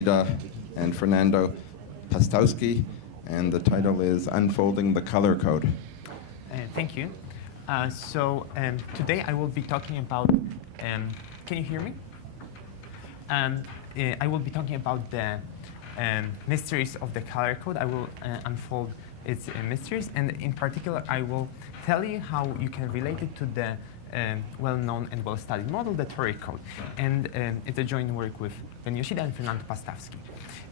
Yoshida and Fernando Pastawski, and the title is Unfolding the Color Code. Thank you. Today I will be talking about, can you hear me? I will be talking about the mysteries of the color code. I will unfold its mysteries, and in particular I will tell you how you can relate it to the well-known and well-studied model, the toric code. And it's a joint work with Beni Yoshida and Fernando Pastawski.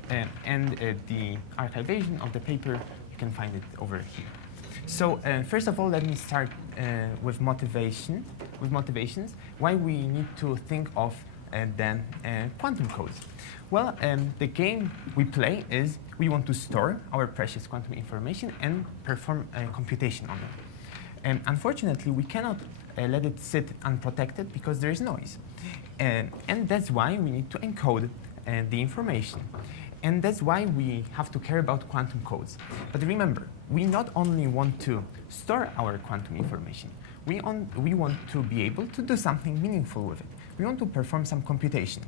The archivation of the paper, you can find it over here. So first of all, let me start with motivations, why we need to think of the quantum codes. Well, the game we play is we want to store our precious quantum information and perform a computation on it. Unfortunately, we cannot let it sit unprotected because there is noise. And that's why we need to encode the information. And that's why we have to care about quantum codes. But remember, we not only want to store our quantum information, we want to be able to do something meaningful with it. We want to perform some computation.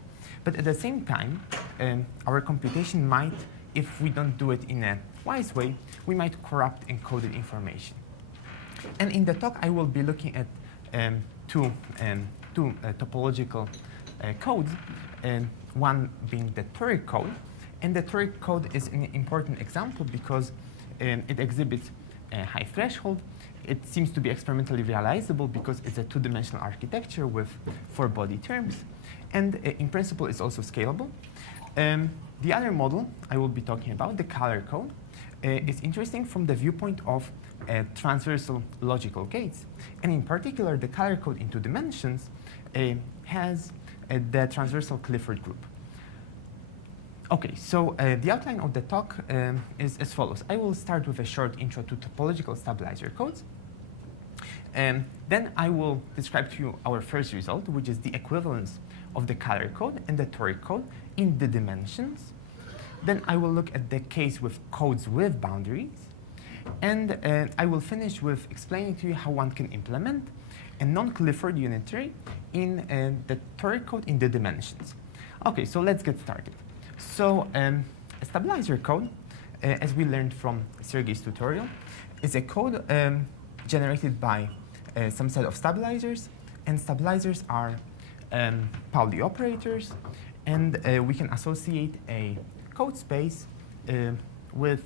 But at the same time, our computation might, if we don't do it in a wise way, we might corrupt encoded information. And in the talk, I will be looking at two topological codes, one being the toric code. And the toric code is an important example because it exhibits a high threshold. It seems to be experimentally realizable because it's a two-dimensional architecture with 4 body terms. And in principle, it's also scalable. The other model I will be talking about, the color code, is interesting from the viewpoint of transversal logical gates. And in particular, the color code in 2 dimensions has the transversal Clifford group. OK, so the outline of the talk is as follows. I will start with a short intro to topological stabilizer codes. Then I will describe to you our first result, which is the equivalence of the color code and the toric code in the dimensions. Then I will look at the case with codes with boundaries. And I will finish with explaining to you how one can implement a non-Clifford unitary in the toric code in the dimensions. OK, so let's get started. So a stabilizer code, as we learned from Sergey's tutorial, is a code generated by some set of stabilizers. And stabilizers are Pauli operators. And we can associate a code space with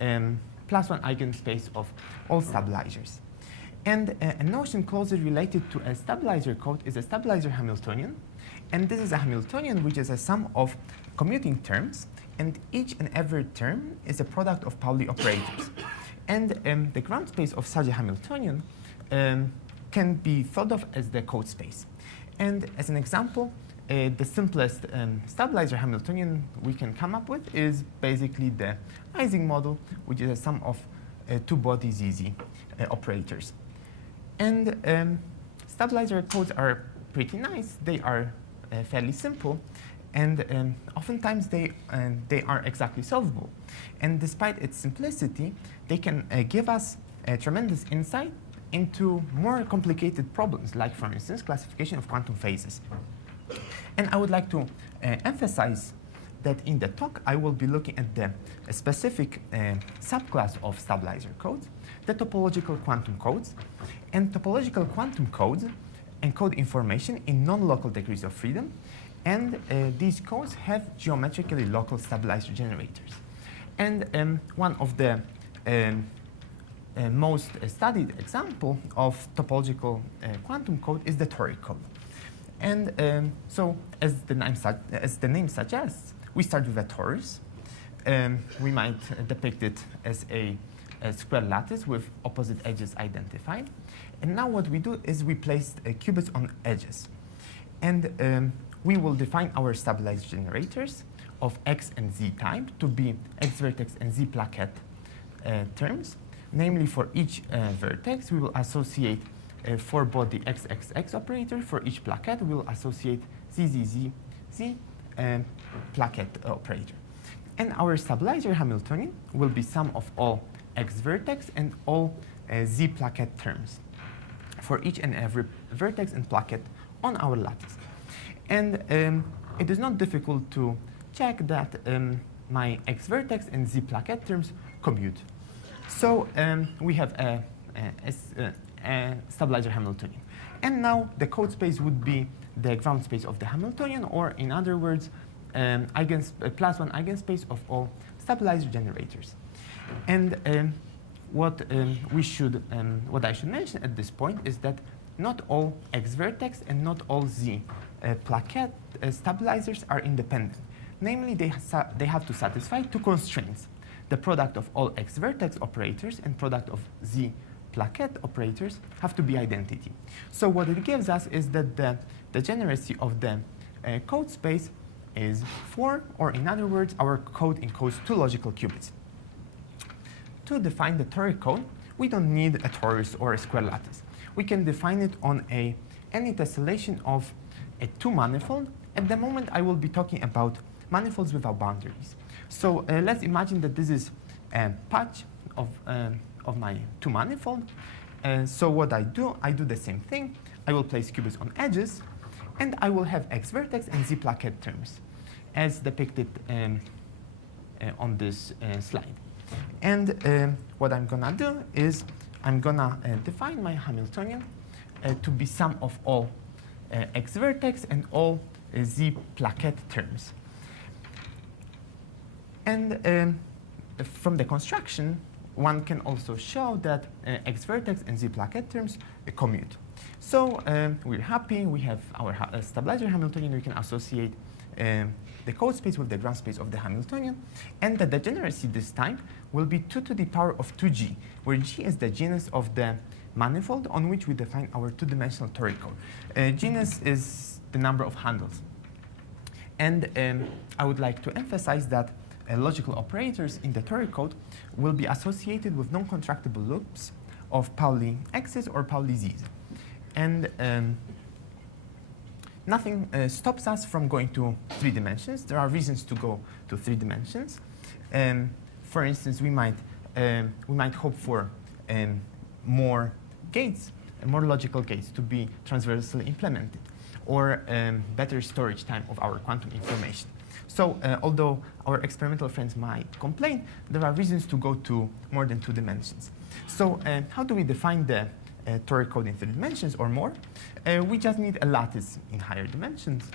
+1 eigenspace of all stabilizers. And a notion closely related to a stabilizer code is a stabilizer Hamiltonian. And this is a Hamiltonian which is a sum of commuting terms, and each and every term is a product of Pauli operators. And the ground space of such a Hamiltonian can be thought of as the code space. And as an example, the simplest stabilizer Hamiltonian we can come up with is basically the Ising model, which is a sum of 2-body ZZ operators. And stabilizer codes are pretty nice. They are fairly simple. And oftentimes they are exactly solvable. And despite its simplicity, they can give us a tremendous insight into more complicated problems, like, for instance, classification of quantum phases. And I would like to emphasize that in the talk, I will be looking at the specific subclass of stabilizer codes, the topological quantum codes. And topological quantum codes encode information in non-local degrees of freedom. And these codes have geometrically local stabilizer generators. And one of the most studied example of topological quantum code is the toric code. And so as the name suggests, we start with a torus. We might depict it as a square lattice with opposite edges identified. And now what we do is we place qubits on edges. And we will define our stabilizer generators of x and z type to be x vertex and z plaquette terms. Namely, for each vertex, we will associate a 4-body XXX operator. For each plaquette, we will associate ZZZZ plaquette operator. And our stabilizer Hamiltonian will be sum of all x vertex and all z plaquette terms for each and every vertex and plaquette on our lattice. And it is not difficult to check that my x vertex and z plaquette terms commute. So we have a stabilizer Hamiltonian. And now the code space would be the ground space of the Hamiltonian, or in other words, plus one eigenspace of all stabilizer generators. And what I should mention at this point is that not all x vertex and not all z plaquette stabilizers are independent. Namely, they have to satisfy two constraints: the product of all x vertex operators and product of z plaquette operators have to be identity. So what it gives us is that the degeneracy of the code space is 4, or in other words, our code encodes 2 logical qubits. To define the toric code, we don't need a torus or a square lattice. We can define it on any tessellation of a 2 manifold. At the moment, I will be talking about manifolds without boundaries. So let's imagine that this is a patch of my 2 manifold. So what I do the same thing. I will place qubits on edges, and I will have x vertex and z plaquette terms, as depicted on this slide. And what I'm gonna do is I'm gonna define my Hamiltonian to be sum of all x vertex and all z plaquette terms. And from the construction, one can also show that x vertex and z plaquette terms commute. So we're happy, we have our stabilizer Hamiltonian, we can associate the code space with the ground space of the Hamiltonian, and the degeneracy this time will be 2 to the power of 2g, where g is the genus of the manifold on which we define our 2-dimensional toric code. Genus is the number of handles. And I would like to emphasize that logical operators in the toric code will be associated with non-contractible loops of Pauli x's or Pauli z's. And nothing stops us from going to 3 dimensions. There are reasons to go to 3 dimensions. For instance, we might hope for more gates, more logical gates to be transversely implemented, or better storage time of our quantum information. So although our experimental friends might complain, there are reasons to go to more than 2 dimensions. So how do we define the toric code in 3 dimensions or more? We just need a lattice in higher dimensions,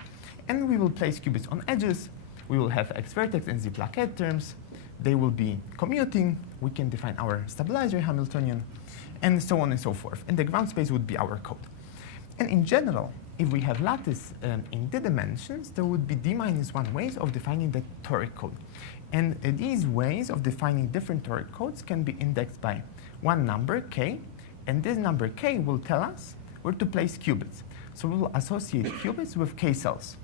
and we will place qubits on edges. We will have x vertex and z plaquette terms. They will be commuting. We can define our stabilizer Hamiltonian, and so on and so forth. And the ground space would be our code. And in general, if we have lattice in d dimensions, there would be d-1 ways of defining the toric code. And these ways of defining different toric codes can be indexed by one number, k, and this number k will tell us where to place qubits. So we will associate qubits with k cells.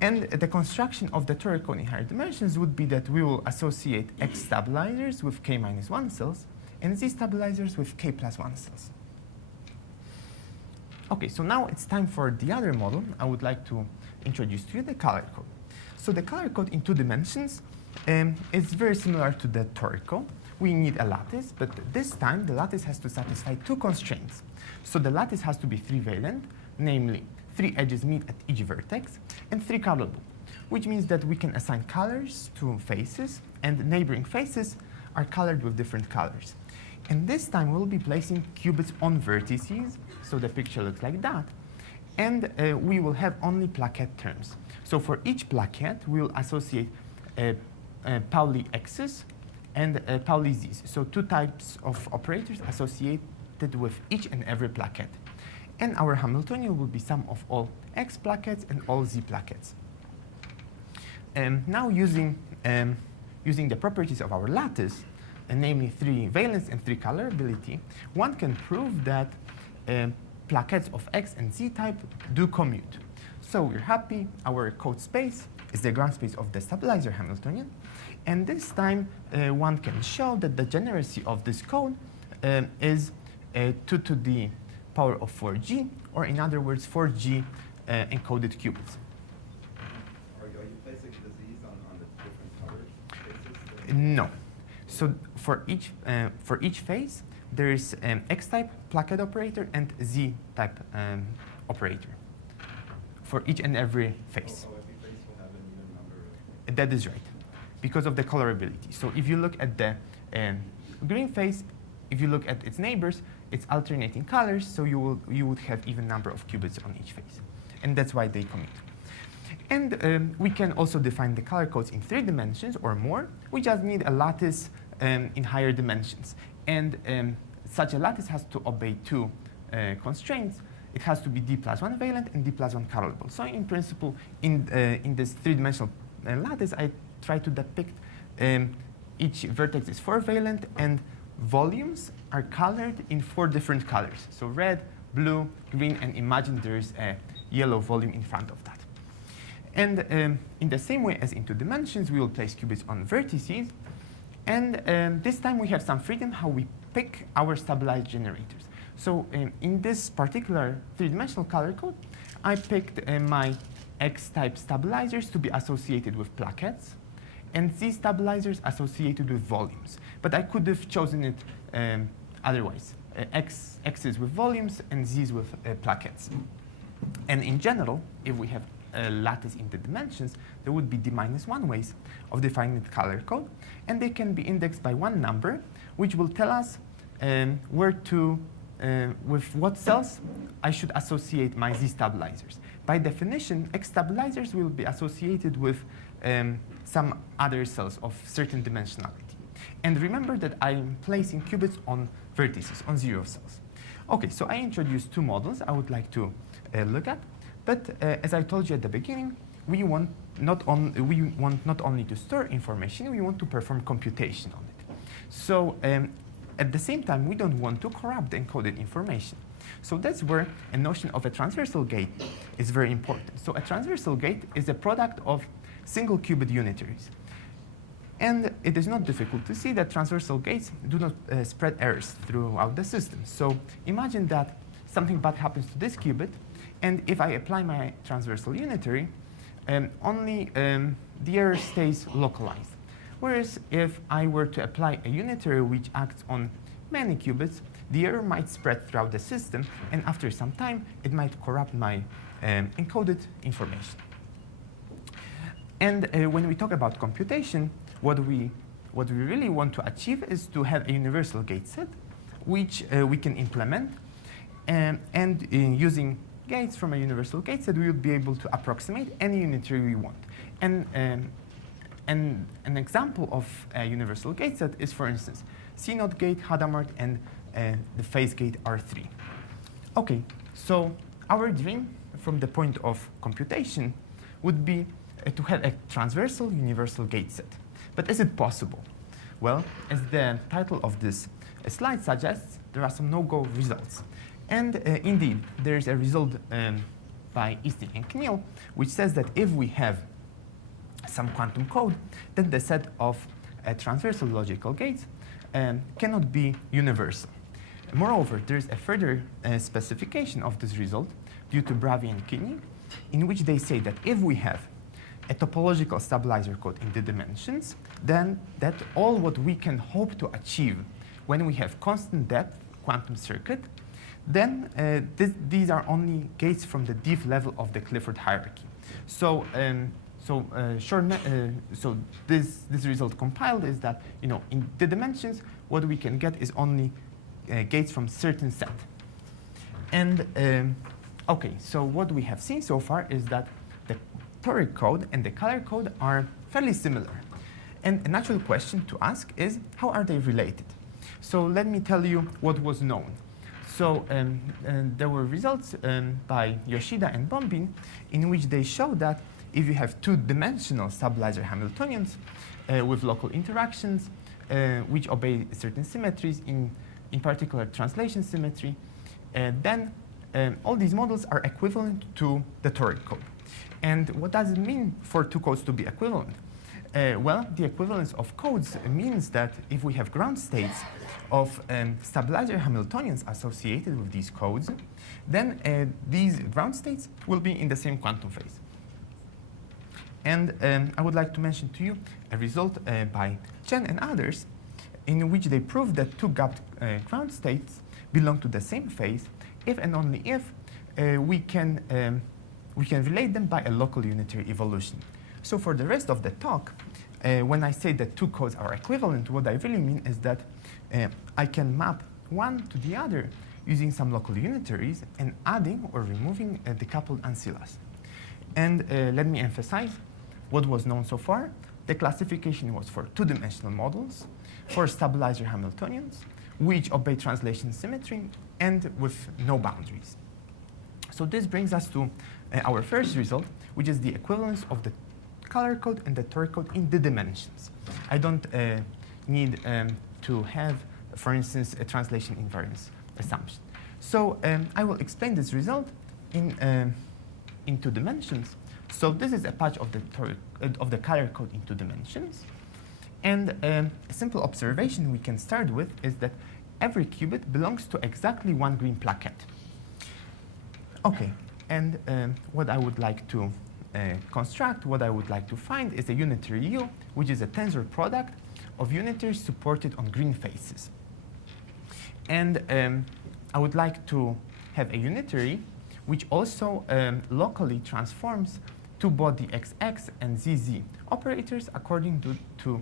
And the construction of the toric code in higher dimensions would be that we will associate x stabilizers with k-1 cells and z stabilizers with k+1 cells. Okay, so now it's time for the other model. I would like to introduce to you the color code. So the color code in 2 dimensions is very similar to the toric code. We need a lattice, but this time the lattice has to satisfy 2 constraints. So the lattice has to be 3-valent, namely 3 edges meet at each vertex, and 3 colorable, which means that we can assign colors to faces, and neighboring faces are colored with different colors. And this time we'll be placing qubits on vertices, so the picture looks like that. And we will have only plaquette terms. So for each plaquette, we will associate Pauli x's and Pauli z's. So 2 types of operators associated with each and every plaquette. And our Hamiltonian will be sum of all x plaquettes and all z plaquettes. Now using the properties of our lattice, namely 3 valence and 3 colorability, one can prove that plaquettes of x and z type do commute. So we're happy, our code space is the ground space of the stabilizer Hamiltonian, and this time one can show that the degeneracy of this code is 2 to the power of 4g, or in other words 4g encoded qubits. Are you placing the z's on the different color spaces? No. So for each phase, there is an x-type plaquette operator and z-type operator for each and every phase. So every phase will have an even number that is right, because of the colorability. So if you look at the green phase, if you look at its neighbors, it's alternating colors, so you would have even number of qubits on each phase. And that's why they commute. And we can also define the color codes in 3 dimensions or more. We just need a lattice in higher dimensions. And such a lattice has to obey 2 constraints. It has to be d+1 valent and d+1 colorable. So in principle, in this 3-dimensional lattice, I try to depict each vertex is 4 valent, and volumes are colored in 4 different colors. So red, blue, green, and imagine there's a yellow volume in front of that. And in the same way as in 2 dimensions, we will place qubits on vertices. And this time we have some freedom how we pick our stabilized generators. So in this particular 3-dimensional color code, I picked my X-type stabilizers to be associated with plaquettes, and Z stabilizers associated with volumes. But I could have chosen it otherwise. X's with volumes and Z's with plaquettes. And in general, if we have a lattice in the dimensions, there would be d-1 ways of defining the color code, and they can be indexed by 1 number, which will tell us where to, with what cells I should associate my Z stabilizers. By definition, X stabilizers will be associated with some other cells of certain dimensionality. And remember that I'm placing qubits on vertices, on 0 cells. Okay, so I introduced 2 models I would like to look at. But as I told you at the beginning, we want not only to store information, we want to perform computation on it. So at the same time, we don't want to corrupt the encoded information. So that's where a notion of a transversal gate is very important. So a transversal gate is a product of single qubit unitaries. And it is not difficult to see that transversal gates do not spread errors throughout the system. So imagine that something bad happens to this qubit, and if I apply my transversal unitary, only the error stays localized. Whereas if I were to apply a unitary which acts on many qubits, the error might spread throughout the system, and after some time, it might corrupt my encoded information. And when we talk about computation, what we really want to achieve is to have a universal gate set, which we can implement. And using gates from a universal gate set, we will be able to approximate any unitary we want. And an example of a universal gate set is, for instance, C0 gate, Hadamard, and the phase gate R3. OK, so our dream from the point of computation would be to have a transversal universal gate set. But is it possible? Well, as the title of this slide suggests, there are some no-go results. And indeed, there is a result by Easting and Knill, which says that if we have some quantum code, then the set of transversal logical gates cannot be universal. Moreover, there is a further specification of this result due to Bravyi and Koenig, in which they say that if we have a topological stabilizer code in the dimensions, then that all what we can hope to achieve when we have constant depth quantum circuit, then these are only gates from the diff level of the Clifford hierarchy. So, so this result compiled is that in the dimensions, what we can get is only gates from certain set. And OK, so what we have seen so far is that the toric code and the color code are fairly similar. And a natural question to ask is, how are they related? So let me tell you what was known. So there were results by Yoshida and Beni, in which they show that if you have 2-dimensional stabilizer Hamiltonians with local interactions, which obey certain symmetries, in particular translation symmetry, then all these models are equivalent to the toric code. And what does it mean for 2 codes to be equivalent? Well, the equivalence of codes means that if we have ground states of stabilizer Hamiltonians associated with these codes, then these ground states will be in the same quantum phase. And I would like to mention to you a result by Chen and others, in which they proved that 2 gapped ground states belong to the same phase if and only if we can relate them by a local unitary evolution. So for the rest of the talk, when I say that two codes are equivalent, what I really mean is that I can map one to the other using some local unitaries and adding or removing decoupled ancillas. And let me emphasize what was known so far. The classification was for two-dimensional models, for stabilizer Hamiltonians, which obey translation symmetry, and with no boundaries. So this brings us to our first result, which is the equivalence of the color code and the toric code in the dimensions. I don't need to have, for instance, a translation invariance assumption. So I will explain this result in two dimensions. So this is a patch of the color code in two dimensions. And a simple observation we can start with is that every qubit belongs to exactly one green plaquette. OK, and what I would like to construct, what I would like to find is a unitary U, which is a tensor product of unitaries supported on green faces. And I would like to have a unitary which also locally transforms two-body XX and ZZ operators according to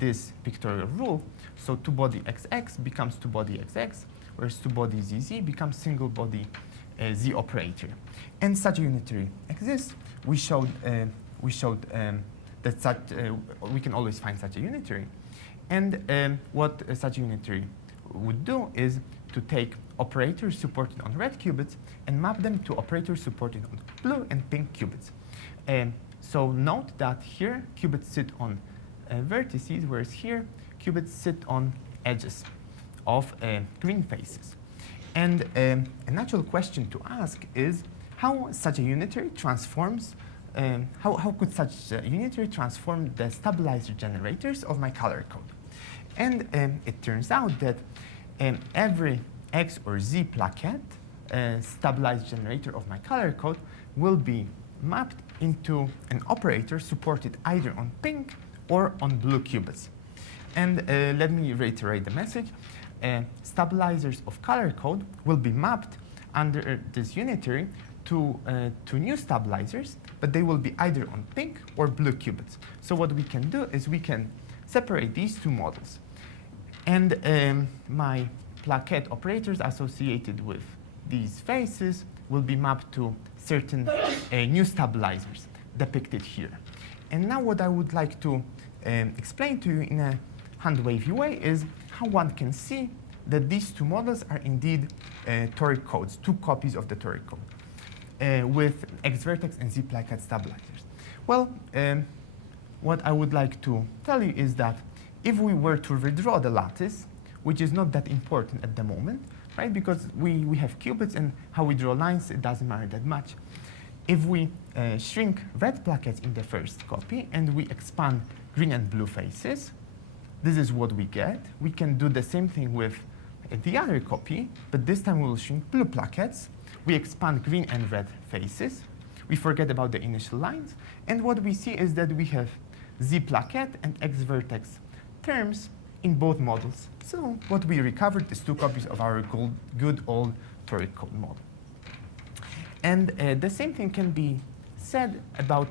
this pictorial rule. So two-body XX becomes two-body XX, whereas two-body ZZ becomes single-body Z operator. And such a unitary exists. We showed that such, we can always find such a unitary. And what such a unitary would do is to take operators supported on red qubits and map them to operators supported on blue and pink qubits. So note that here qubits sit on vertices, whereas here qubits sit on edges of green faces. And a natural question to ask is how such a unitary transforms, how could such a unitary transform the stabilizer generators of my color code? And it turns out that every X or Z plaquette stabilized generator of my color code will be mapped into an operator supported either on pink or on blue qubits. And let me reiterate the message. Stabilizers of color code will be mapped under this unitary to new stabilizers, but they will be either on pink or blue qubits. So what we can do is we can separate these two models. And my plaquette operators associated with these faces will be mapped to certain new stabilizers depicted here. And now what I would like to explain to you in a hand-wavy way is how one can see that these two models are indeed toric codes, two copies of the toric code, with X-vertex and Z-plaquette stabilizers. Well, what I would like to tell you is that if we were to redraw the lattice, which is not that important at the moment, right? Because we have qubits, and how we draw lines, it doesn't matter that much. If we shrink red plaquettes in the first copy and we expand green and blue faces, this is what we get. We can do the same thing with the other copy, but this time we will shrink blue plaquettes. We expand green and red faces. We forget about the initial lines. And what we see is that we have Z plaquette and X vertex terms in both models. So what we recovered is two copies of our good old toric code model. And the same thing can be said about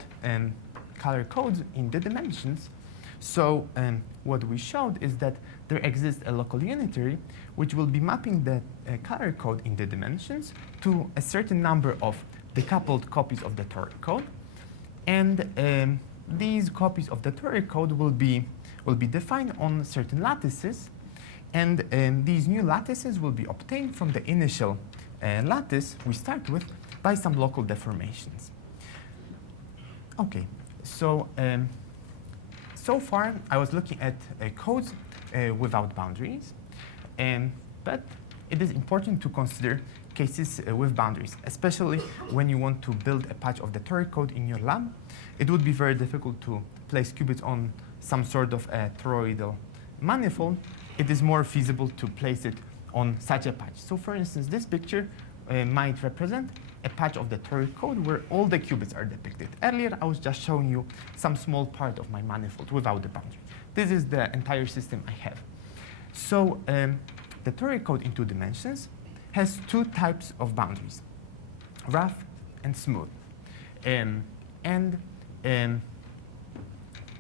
color codes in the dimensions. So what we showed is that there exists a local unitary which will be mapping the color code in the dimensions to a certain number of decoupled copies of the toric code. And these copies of the toric code will be defined on certain lattices. And these new lattices will be obtained from the initial lattice we start with by some local deformations. OK, so so far I was looking at codes without boundaries. But it is important to consider cases with boundaries, especially when you want to build a patch of the toric code in your lab. It would be very difficult to place qubits on some sort of a toroidal manifold. It is more feasible to place it on such a patch. So for instance, this picture might represent a patch of the toric code where all the qubits are depicted. Earlier, I was just showing you some small part of my manifold without the boundary. This is the entire system I have. So the toric code in 2 dimensions has 2 types of boundaries, rough and smooth.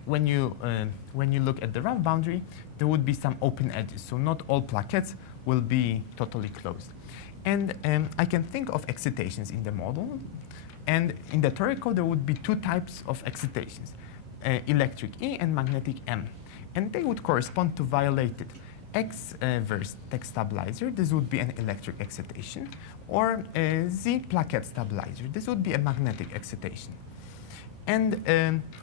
when you look at the rough boundary, there would be some open edges. So not all plaquettes will be totally closed. And I can think of excitations in the model. And in the toric code, there would be two types of excitations, electric E and magnetic M. And they would correspond to violated X vertex stabilizer. This would be an electric excitation. Or Z plaquette stabilizer. This would be a magnetic excitation. And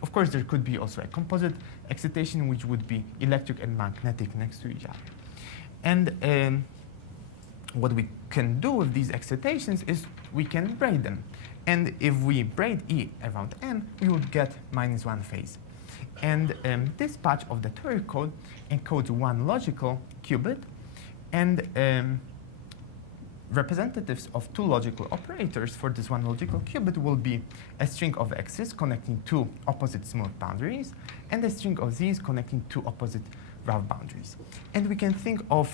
of course, there could be also a composite excitation, which would be electric and magnetic next to each other. And what we can do with these excitations is we can braid them. And if we braid E around M, we would get -1 phase. And this patch of the toric code encodes one logical qubit, and representatives of two logical operators for this one logical qubit will be a string of x's connecting two opposite smooth boundaries, and a string of z's connecting two opposite rough boundaries. And we can think of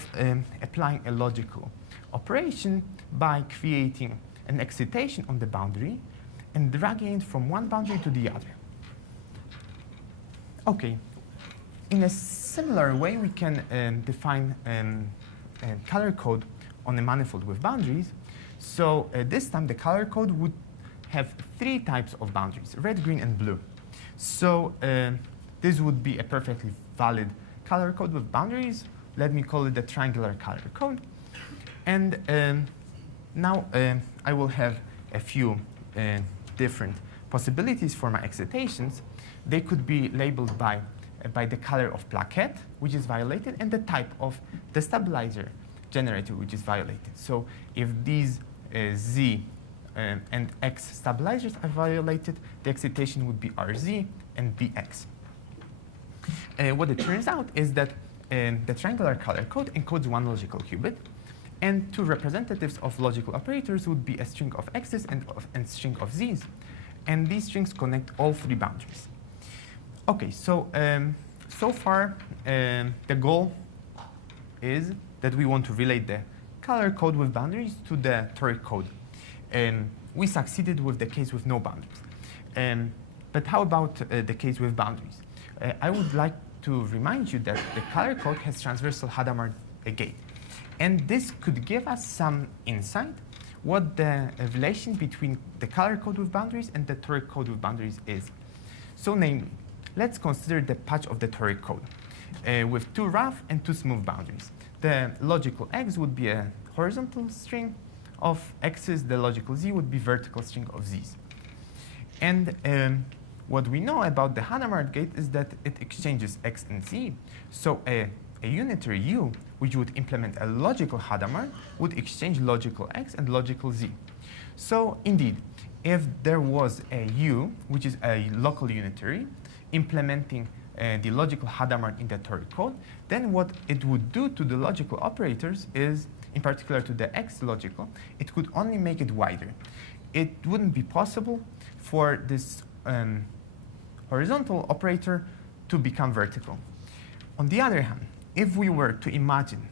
applying a logical operation by creating an excitation on the boundary and dragging it from one boundary to the other. Okay, in a similar way, we can define color code on a manifold with boundaries. So this time, the color code would have three types of boundaries, red, green, and blue. So this would be a perfectly valid color code with boundaries. Let me call it the triangular color code. And now I will have a few different possibilities for my excitations. They could be labeled by the color of plaquette, which is violated, and the type of the stabilizer generator, which is violated. So if these Z and X stabilizers are violated, the excitation would be RZ and BX. What it turns out is that the triangular color code encodes one logical qubit, and two representatives of logical operators would be a string of X's and string of Z's. And these strings connect all three boundaries. Okay, so so far the goal is that we want to relate the color code with boundaries to the toric code. We succeeded with the case with no boundaries. But how about the case with boundaries? I would like to remind you that the color code has transversal Hadamard gate. And this could give us some insight what the relation between the color code with boundaries and the toric code with boundaries is. So namely, let's consider the patch of the toric code with two rough and two smooth boundaries. The logical X would be a horizontal string of X's, the logical Z would be vertical string of Z's. And what we know about the Hadamard gate is that it exchanges X and Z. So a unitary U, which would implement a logical Hadamard, would exchange logical X and logical Z. So indeed, if there was a U, which is a local unitary, implementing the logical Hadamard in the toric code, then what it would do to the logical operators is, in particular to the X logical, it could only make it wider. It wouldn't be possible for this horizontal operator to become vertical. On the other hand, if we were to imagine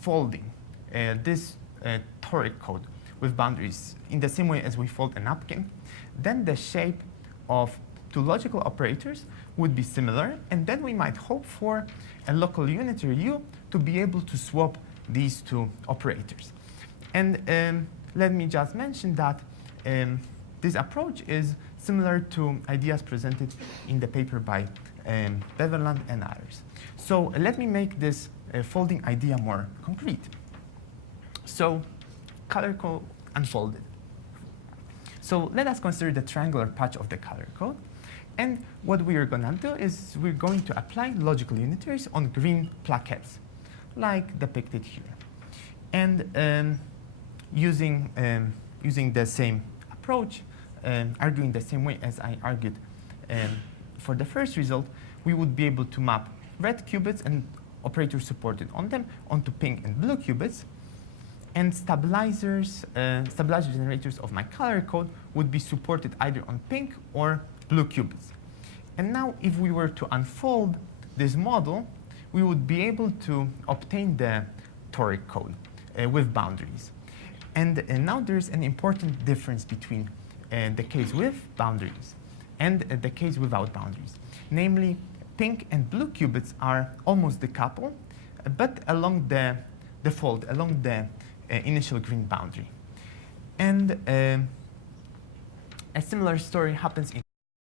folding this toric code with boundaries in the same way as we fold a napkin, then the shape of two logical operators would be similar, and then we might hope for a local unitary U to be able to swap these two operators. And let me just mention that this approach is similar to ideas presented in the paper by Beverland and others. So let me make this folding idea more concrete. So color code unfolded. So let us consider the triangular patch of the color code. And what we are going to do is we're going to apply logical unitaries on green plaquettes, like depicted here. And using the same approach, arguing the same way as I argued for the first result, we would be able to map red qubits and operators supported on them onto pink and blue qubits. And stabilizer generators of my color code would be supported either on pink or blue qubits. And now if we were to unfold this model, we would be able to obtain the toric code with boundaries. And now there's an important difference between the case with boundaries and the case without boundaries. Namely, pink and blue qubits are almost decoupled, but along the fault, along the initial green boundary. And a similar story happens in